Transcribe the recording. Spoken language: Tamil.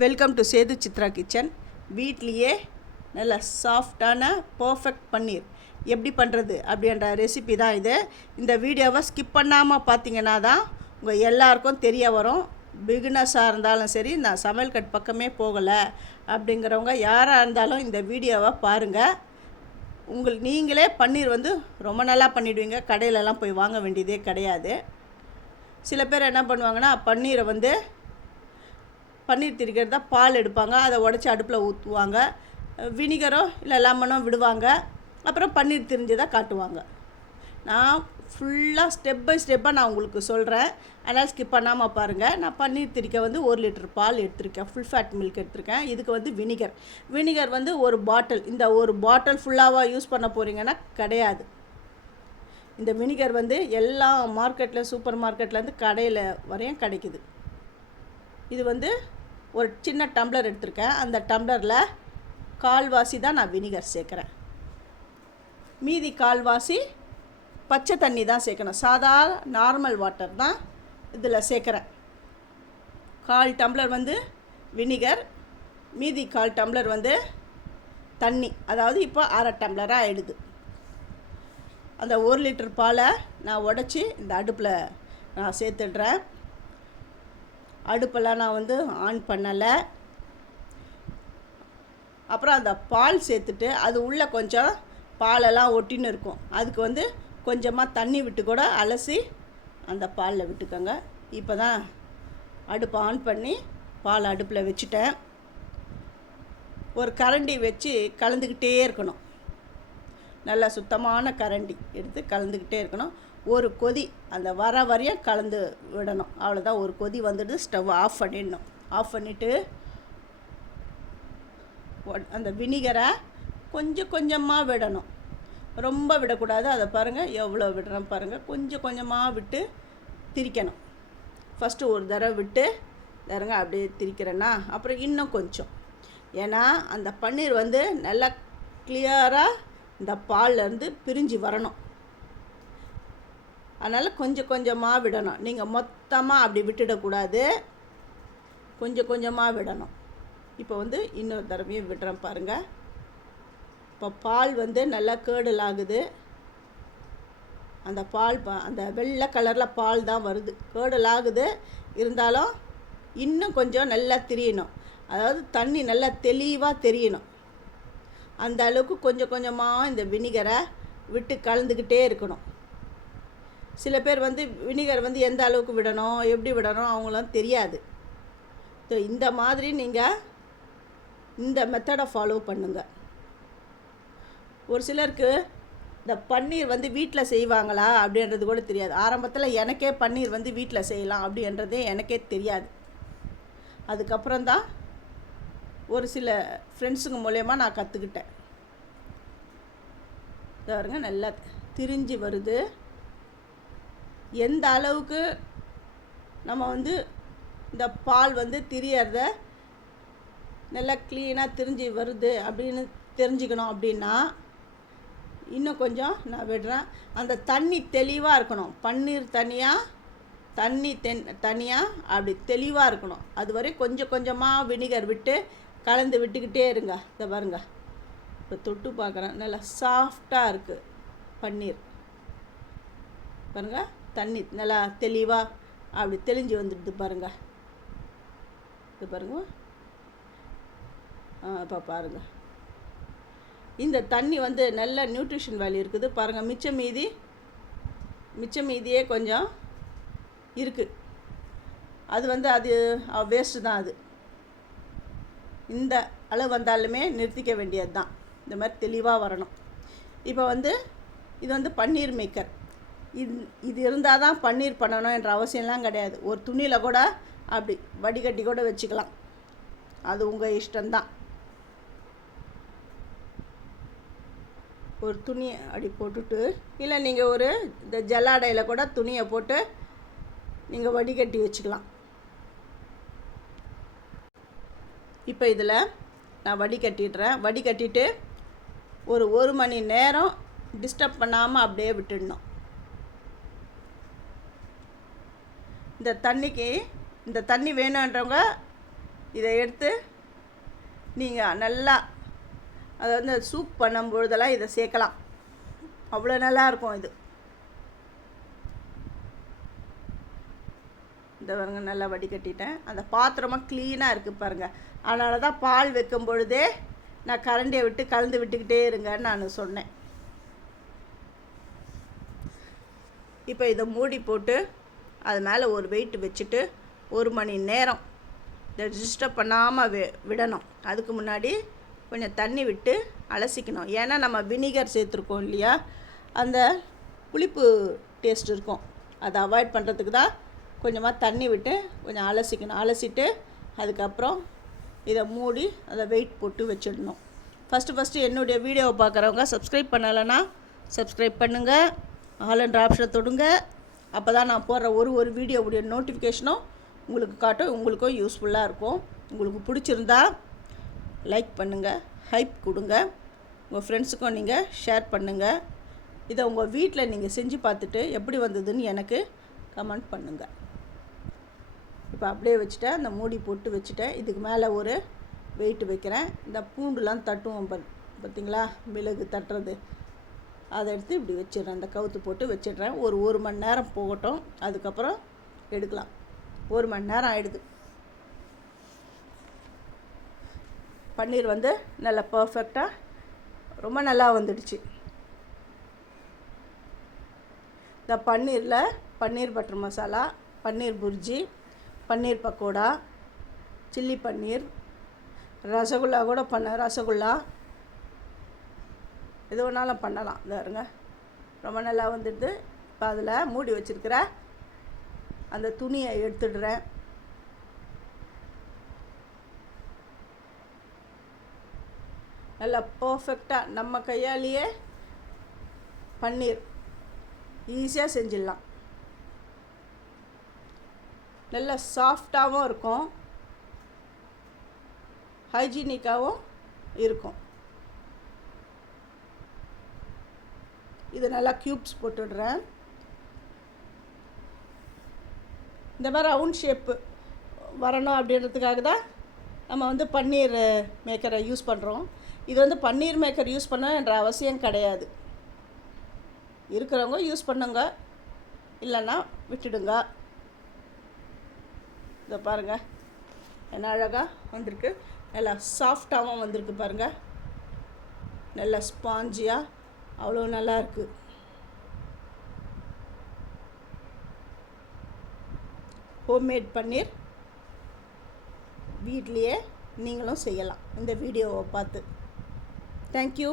Welcome to Sethu Chitra kitchen வீட்லேயே நல்ல சாஃப்டான பர்ஃபெக்ட் பன்னீர். எப்படி பண்ணுறது அப்படின்ற ரெசிபி தான் இது. இந்த வீடியோவை ஸ்கிப் பண்ணாமல் பார்த்தீங்கன்னா தான் உங்கள் எல்லாருக்கும் தெரிய வரும். பிகினர்ஸாக இருந்தாலும் சரி நான் சமையல் கட் பக்கமே போகலை அப்படிங்கிறவங்க யாராக இருந்தாலும் இந்த வீடியோவை பாருங்கள் உங்கள் நீங்களே பன்னீர் வந்து ரொம்ப நல்லா பண்ணிடுவீங்க. கடையிலலாம் போய் வாங்க வேண்டியதே கிடையாது. சில பேர் என்ன பண்ணுவாங்கன்னா பன்னீரை வந்து பன்னீர் திரிக்கிறது தான் பால் எடுப்பாங்க. அதை உடச்சி அடுப்பில் ஊற்றுவாங்க வினிகரோ இல்லை லெமனோ விடுவாங்க. அப்புறம் பன்னீர் திரிஞ்சதை காட்டுவாங்க. நான் ஃபுல்லாக ஸ்டெப் பை ஸ்டெப்பாக நான் உங்களுக்கு சொல்கிறேன் அதனால் ஸ்கிப் பண்ணாமல் பாருங்கள் நான் பன்னீர் திரிக்க வந்து ஒரு லிட்டர் பால் எடுத்திருக்கேன். ஃபுல் ஃபேட் மில்க் எடுத்திருக்கேன். இதுக்கு வந்து வினிகர். வினிகர் வந்து ஒரு பாட்டில் இந்த ஒரு பாட்டில் ஃபுல்லாவாக யூஸ் பண்ண போகிறீங்கன்னா கிடையாது. இந்த வினிகர் வந்து எல்லா மார்க்கெட்டில் சூப்பர் மார்க்கெட்லேருந்து கடையில் வரையும் கிடைக்குது. இது வந்து ஒரு சின்ன டம்ளர் எடுத்திருக்கேன். அந்த டம்ளரில் கால்வாசி தான் நான் வினிகர் சேர்க்குறேன். மீதி கால்வாசி பச்சை தண்ணி தான் சேர்க்கணும். சாதா நார்மல் வாட்டர் தான் இதில் சேர்க்குறேன். கால் டம்ளர் வந்து வினிகர் மீதி கால் டம்ளர் வந்து தண்ணி. அதாவது இப்போ அரை டம்ளராக ஆகிடுது அந்த ஒரு லிட்டர் பாலை நான் உடச்சி இந்த அடுப்பில் நான் சேர்த்துடுறேன். அடுப்பெல்லாம் நான் வந்து ஆன் பண்ணலை. அப்புறம் அந்த பால் சேர்த்துட்டு அது உள்ளே கொஞ்சம் பாலெல்லாம் ஒட்டின்னு இருக்கும். அதுக்கு வந்து கொஞ்சமாக தண்ணி விட்டு கூட அலசி அந்த பாலில் விட்டுக்கோங்க. இப்போ தான் அடுப்பை ஆன் பண்ணி பால் அடுப்பில் வச்சுட்டேன். ஒரு கரண்டி வச்சு கலந்துக்கிட்டே இருக்கணும். நல்லா சுத்தமான கரண்டி எடுத்து கலந்துக்கிட்டே இருக்கணும். ஒரு கொதி அந்த வர வரையும் கலந்து விடணும். அவ்வளோதான் ஒரு கொதி வந்துட்டு ஸ்டவ் ஆஃப் பண்ணிடணும். ஆஃப் பண்ணிவிட்டு அந்த வினிகரை கொஞ்சம் கொஞ்சமாக விடணும். ரொம்ப விடக்கூடாது. அதை பாருங்கள் எவ்வளோ விடுறோம் பாருங்கள் கொஞ்சம் கொஞ்சமாக விட்டு திரிக்கணும். ஃபஸ்ட்டு ஒரு தடவை விட்டு தரங்க அப்படியே திரிக்கிறேன்னா அப்புறம் இன்னும் கொஞ்சம். ஏன்னா அந்த பன்னீர் வந்து நல்லா கிளியராக இந்த பால்லேருந்து பிரிஞ்சு வரணும். அதனால் கொஞ்சம் கொஞ்சமாக விடணும். நீங்கள் மொத்தமாக அப்படி விட்டுடக்கூடாது. கொஞ்சம் கொஞ்சமாக விடணும். இப்போ வந்து இன்னொரு தடவையும் விடுறேன் பாருங்கள் இப்போ பால் வந்து நல்லா கேடல் ஆகுது அந்த பால் ப அந்த வெள்ளை கலரில் பால் தான் வருது. கேடல் ஆகுது இருந்தாலும் இன்னும் கொஞ்சம் நல்லா திரியணும். அதாவது தண்ணி நல்லா தெளிவாக தெரியணும். அந்த அளவுக்கு கொஞ்சம் கொஞ்சமாக இந்த வினிகரை விட்டு கலந்துக்கிட்டே இருக்கணும். சில பேர் வந்து வினிகர் வந்து எந்த அளவுக்கு விடணும் எப்படி விடணும் அவங்களாம் தெரியாது. ஸோ இந்த மாதிரி நீங்கள் இந்த மெத்தடை ஃபாலோ பண்ணுங்கள் ஒரு சிலருக்கு இந்த பன்னீர் வந்து வீட்டில் செய்வாங்களா அப்படின்றது கூட தெரியாது. ஆரம்பத்தில் எனக்கே பன்னீர் வந்து வீட்டில் செய்யலாம் அப்படின்றதே எனக்கே தெரியாது. அதுக்கப்புறம் தான் ஒரு சில ஃப்ரெண்ட்ஸுங்க மூலயமா நான் கற்றுக்கிட்டேன் பாருங்க நல்லா திரிஞ்சு வருது. எந்த அளவுக்கு நம்ம வந்து இந்த பால் வந்து திரியறத நல்லா க்ளீனாக திரிஞ்சு வருது அப்படின்னு தெரிஞ்சுக்கணும் அப்படின்னா இன்னும் கொஞ்சம் நான் விடுறேன். அந்த தண்ணி தெளிவாக இருக்கணும். பன்னீர் தனியாக தண்ணி தென் தனியாக அப்படி தெளிவாக இருக்கணும். அது வரை கொஞ்சம் கொஞ்சமாக வினிகர் விட்டு கலந்து விட்டுக்கிட்டே இருங்க. இதை பாருங்க. இப்போ தொட்டு பார்க்குறேன் நல்லா சாஃப்டாக இருக்குது பன்னீர். பாருங்கள் தண்ணி நல்லா தெளிவாக அப்படி தெளிஞ்சு வந்துடுது பாருங்கள் இது பாருங்க. இப்போ பாருங்கள் இந்த தண்ணி வந்து நல்ல நியூட்ரிஷன் வேல்யூ இருக்குது. பாருங்கள் மிச்சம் மீதி மிச்சம் மீதியே கொஞ்சம் இருக்குது அது வந்து அது வேஸ்ட்டு தான் அது. இந்த அளவு வந்தாலுமே நிறுத்திக்க வேண்டியது தான் இந்த மாதிரி தெளிவாக வரணும். இப்போ வந்து இது வந்து பன்னீர் மேக்கர் இது இது இருந்தால் தான் பன்னீர் பண்ணணும் என்ற அவசியம்லாம் கிடையாது. ஒரு துணியில் கூட அப்படி வடிகட்டி கூட வச்சுக்கலாம். அது உங்கள் இஷ்டம்தான். ஒரு துணி அப்படி போட்டுட்டு இல்லை நீங்கள் ஒரு இந்த ஜல்லாடையில் கூட துணியை போட்டு நீங்கள் வடிகட்டி வச்சுக்கலாம். இப்போ இதில் நான் வடிகட்டிடுறேன். வடிகட்டிட்டு ஒரு ஒரு மணி நேரம் டிஸ்டர்ப் பண்ணாமல் அப்படியே விட்டுடணும். இந்த தண்ணிக்கு இந்த தண்ணி வேணுன்றவங்க இதை எடுத்து நீங்கள் நல்லா அதை வந்து சூப் பண்ணும்பொழுதெல்லாம் இதை சேர்க்கலாம். அவ்வளோ நல்லாயிருக்கும் இது. இந்த பாருங்க நல்லா வடிகட்டிட்டேன் அந்த பாத்திரமாக க்ளீனாக இருக்குது பாருங்கள் அதனால தான் பால் வைக்கும் பொழுதே நான் கரண்டியை விட்டு கலந்து விட்டுக்கிட்டே இருங்கன்னு நான் சொன்னேன். இப்போ இதை மூடி போட்டு அது மேலே ஒரு வெயிட் வச்சுட்டு ஒரு மணி நேரம் இதை டிஸ்டர்ப் பண்ணாமல் வி விடணும். அதுக்கு முன்னாடி கொஞ்சம் தண்ணி விட்டு அலசிக்கணும். ஏன்னா நம்ம வினிகர் சேர்த்துருக்கோம் இல்லையா? அந்த புளிப்பு டேஸ்ட் இருக்கும். அதை அவாய்ட் பண்ணுறதுக்கு தான் கொஞ்சமாக தண்ணி விட்டு கொஞ்சம் அலசிக்கணும். அலசிட்டு அதுக்கப்புறம் இதை மூடி அதை வெயிட் போட்டு வச்சிடணும். ஃபஸ்ட்டு ஃபஸ்ட்டு என்னுடைய வீடியோவை பார்க்குறவங்க சப்ஸ்கிரைப் பண்ணலைன்னா சப்ஸ்கிரைப் பண்ணுங்கள் ஆல் ஆப்ஷனை தொடுங்க. அப்போ தான் நான் போடுற ஒரு ஒரு வீடியோவுடைய நோட்டிஃபிகேஷனும் உங்களுக்கு காட்டும் உங்களுக்கும் யூஸ்ஃபுல்லாக இருக்கும். உங்களுக்கு பிடிச்சிருந்தா லைக் பண்ணுங்கள் ஹைப் கொடுங்க. உங்கள் ஃப்ரெண்ட்ஸுக்கும் நீங்கள் ஷேர் பண்ணுங்கள் இதை உங்கள் வீட்டில் நீங்கள் செஞ்சு பார்த்துட்டு எப்படி வந்ததுன்னு எனக்கு கமெண்ட் பண்ணுங்கள் இப்போ அப்படியே வச்சுட்டேன் அந்த மூடி போட்டு வச்சுட்டேன். இதுக்கு மேலே ஒரு வெயிட் வைக்கிறேன். இந்த பூண்டுலாம் தட்டுவோம் பத் பார்த்தீங்களா மிளகு தட்டுறது. அதை எடுத்து இப்படி வச்சிடுறேன். அந்த கவுத்து போட்டு வச்சிடுறேன். ஒரு ஒரு மணி நேரம் போகட்டும். அதுக்கப்புறம் எடுக்கலாம். ஒரு மணி நேரம் ஆகிடுது பன்னீர் வந்து நல்லா பர்ஃபெக்டாக ரொம்ப நல்லா வந்துடுச்சு. இந்த பன்னீரில் பன்னீர் பட்டர் மசாலா பன்னீர் புர்ஜி பன்னீர் பக்கோடா சில்லி பன்னீர் ரசகுல்லா கூட பண்ண ரசகுல்லா எது வேணாலும் பண்ணலாம். இந்த இருங்க. ரொம்ப நல்லா வந்துடுது. இப்போ அதில் மூடி வச்சுருக்கிற அந்த துணியை எடுத்துடுறேன். நல்லா பர்ஃபெக்டாக நம்ம கையாலேயே பன்னீர். ஈஸியாக செஞ்சிடலாம். நல்லா சாஃப்டாகவும் இருக்கும். ஹைஜீனிக்காகவும் இருக்கும். இது நல்லா க்யூப்ஸ் போட்டுடுறேன். இந்த மாதிரி ரவுண்ட் ஷேப்பு வரணும் அப்படின்றதுக்காக தான் நம்ம வந்து பன்னீர் மேக்கரை யூஸ் பண்ணுறோம் இது வந்து பன்னீர் மேக்கர் யூஸ் பண்ண என்ற அவசியம் கிடையாது. இருக்கிறவங்க யூஸ் பண்ணுங்க. இல்லைன்னா விட்டுடுங்க. இதை பாருங்கள் என்ன அழகாக வந்திருக்கு. நல்லா சாஃப்டாகவும் வந்திருக்கு பாருங்கள் நல்லா ஸ்பாஞ்சியாக அவ்வளோ நல்லாயிருக்கு ஹோம்மேட் பன்னீர் வீட்லேயே நீங்களும் செய்யலாம். இந்த வீடியோவை பார்த்து. தேங்க்யூ